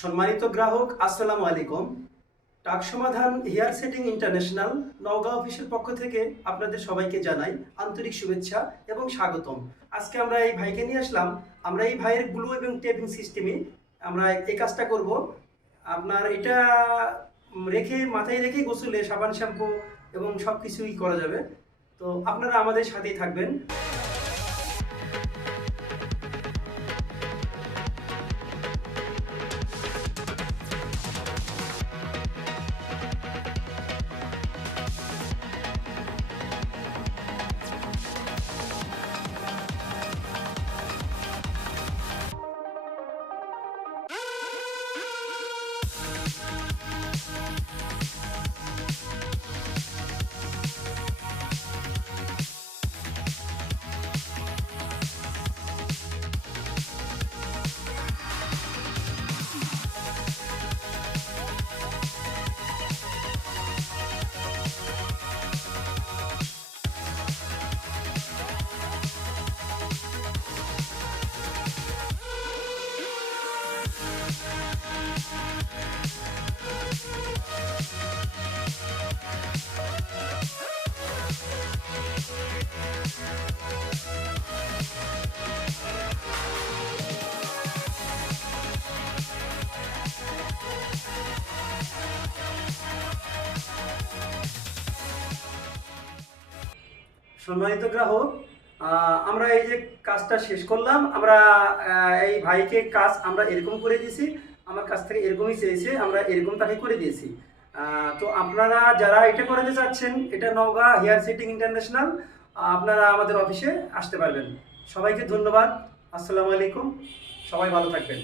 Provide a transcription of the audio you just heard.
সম্মানিত গ্রাহক, আসসালামু আলাইকুম। টাক সমাধান হেয়ার সেটিং ইন্টারন্যাশনাল নওগাঁ অফিসের পক্ষ থেকে আপনাদের সবাইকে জানাই আন্তরিক শুভেচ্ছা এবং স্বাগতম। আজকে আমরা এই ভাইকে নিয়ে আসলাম। আমরা এই ভাইয়ের গ্লু এবং টেপিং সিস্টেমে আমরা এই কাজটা করব। আপনার এটা মাথায় রেখে গোসলে সাবান শ্যাম্পু এবং সব কিছুই করা যাবে। তো আপনারা আমাদের সাথেই থাকবেন। সম্মানিত গ্রাহক, আমরা এই যে কাজটা শেষ করলাম। আমরা এই ভাইকে কাজ আমরা এরকম করে দিয়েছি, আমার কাছ থেকে এরকমই চেয়েছে, আমরা এরকম তাকে করে দিয়েছি। তো আপনারা যারা এটা করাতে চাচ্ছেন, এটা নওগাঁ হেয়ার সেটিং ইন্টারন্যাশনাল, আপনারা আমাদের অফিসে আসতে পারবেন। সবাইকে ধন্যবাদ। আসসালামু আলাইকুম। সবাই ভালো থাকবেন।